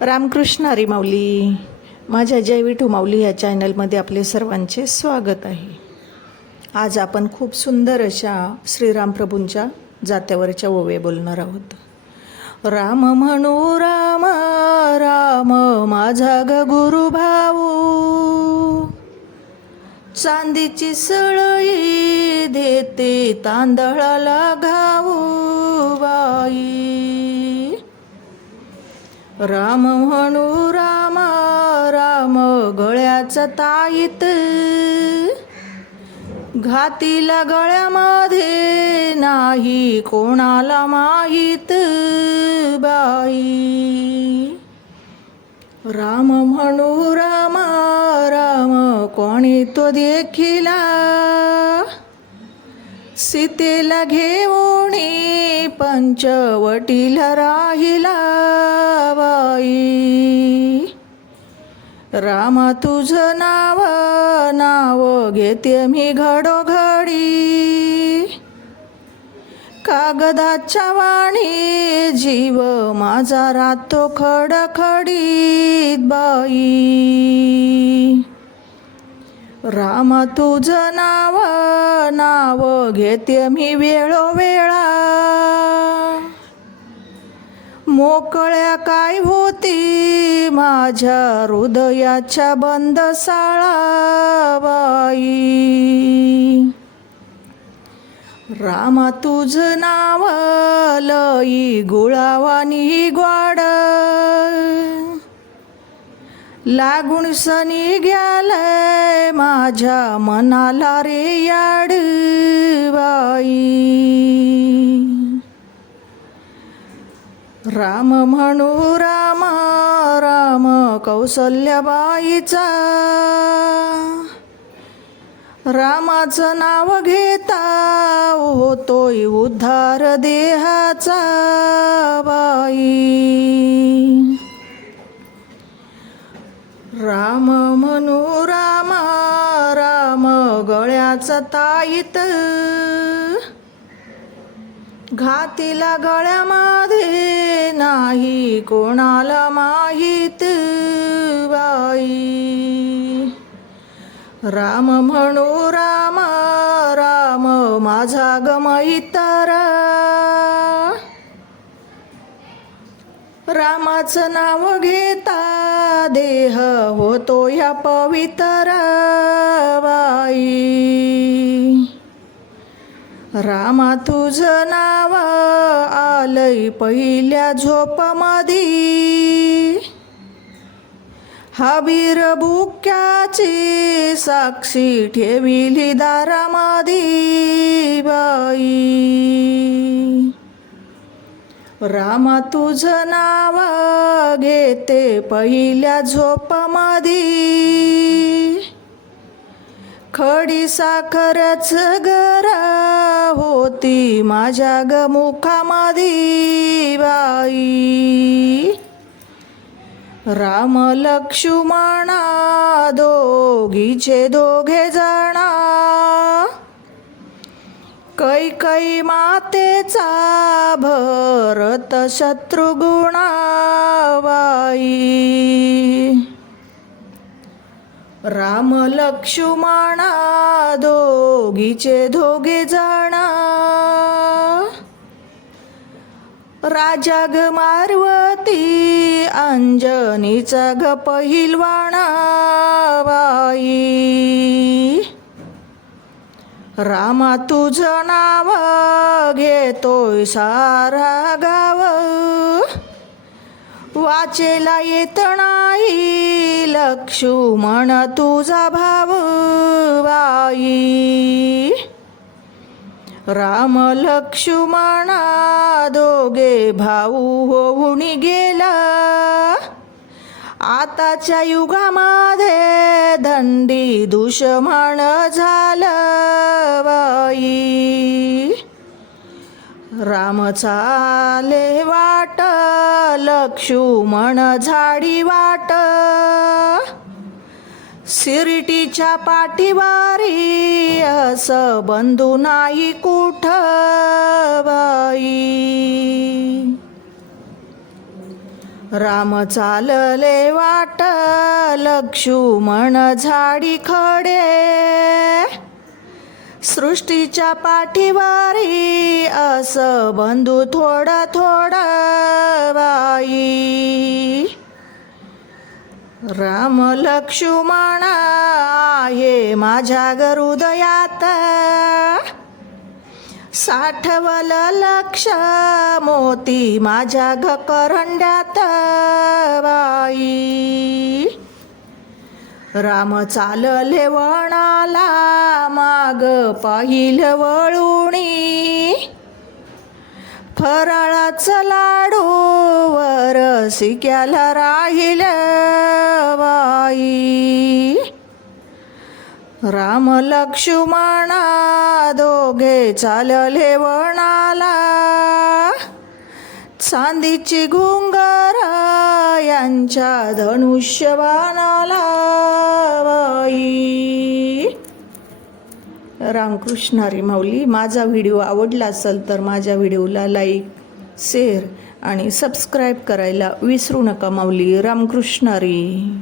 रामकृष्ण हरी माऊली माझ्या जय विठू माऊली या चॅनलमध्ये आपले सर्वांचे स्वागत आहे. आज आपण खूप सुंदर अशा श्रीरामप्रभूंच्या जात्यावरच्या ओवे बोलणार आहोत. राम म्हणू राम राम माझा ग गुरु भाऊ. चांदीची सळई देते तांदळाला घाऊ बाई. राम म्हणू राम राम गळ्याचं ताईत. घातीला गळ्यामध्ये नाही कोणाला माहीत बाई. राम म्हणू राम राम कोणी तो देखिला. सीतेला घेऊणी पंचवटीला राहिला. आई. रामा तुझं नाव नाव घेते मी घडोघडी. कागदाच्या वाणी जीव माझा रातो खडखडीत बाई. रामा तुझं नाव नाव घेते मी वेळोवेळा. मोकळ्या काय होती माझ्या हृदयाच्या बंद साळा बाई? रामा तुझ नाव लई गुळावानी ग्वाड. लागून सनी ग्यालय माझ्या मनाला रे याड बाई. राम म्हणू राम राम कौसल्याबाईचा. रामाचं नाव घेता होतोय उद्धार देहाचा बाई. राम म्हणू राम राम गळ्याचा ताईत. घातीला गळ्यामध्ये नाही कोणाला माहीत बाई? राम म्हणू राम राम माझा गमईतर रामाचं नाव घेता देह होतो या पवित्र बाई. रामा तुझं नाव आलंय पहिल्या झोपमधी. हबीर बुक्याची साक्षी ठेविली दारामधी बाई. रामा तुझं नाव घेते पहिल्या झोपमधी. खडी साखरच घर होती माझ्या ग मुखामधी बाई. राम लक्ष्मणा दोघीचे दोघे जणा. कैकई मातेचा भरत शत्रुगुणा बाई. राम लक्ष्मणा दोघीचे दोघे जणा. राजा ग मारवती अंजनीचा ग पहिलवाणा बाई. रामा तुझं नाव घेतोय सारा गाव. वाचेला येत नाही. लक्ष्मण तुझा भाव बाई. राम लक्ष्मणा दोघे भाऊ होऊन गेला. आताच्या युगामध्ये दंडी दुश्मन झालं बाई. राम चाले वाट लक्ष्मण झाडी वाट. सिरटीच्या पाठीवारी असं बंधू नाही कुठ बाई राम चालले वाट लक्ष्मण झाडी खडे. सृष्टीच्या पाठीवारी असं बंधू थोडं थोडं बाई. राम लक्ष्मण आहे माझ्या गरुदयात साठवल लक्ष मोती माझ्या घकरंड्यात बाई. राम चालले वणाला माग पाहिलं वळूणी. फराळाच लाडू वर सिक्याला राहिल बाई. राम लक्ष्मणा दोघे चालले वणाला. चांदीची घुंगर यांच्या धनुष्यबाणाला बाई. रामकृष्णारी माऊली माझा व्हिडिओ आवडला असेल तर माझ्या व्हिडिओला लाईक शेअर आणि सबस्क्राईब करायला विसरू नका माऊली रामकृष्णारी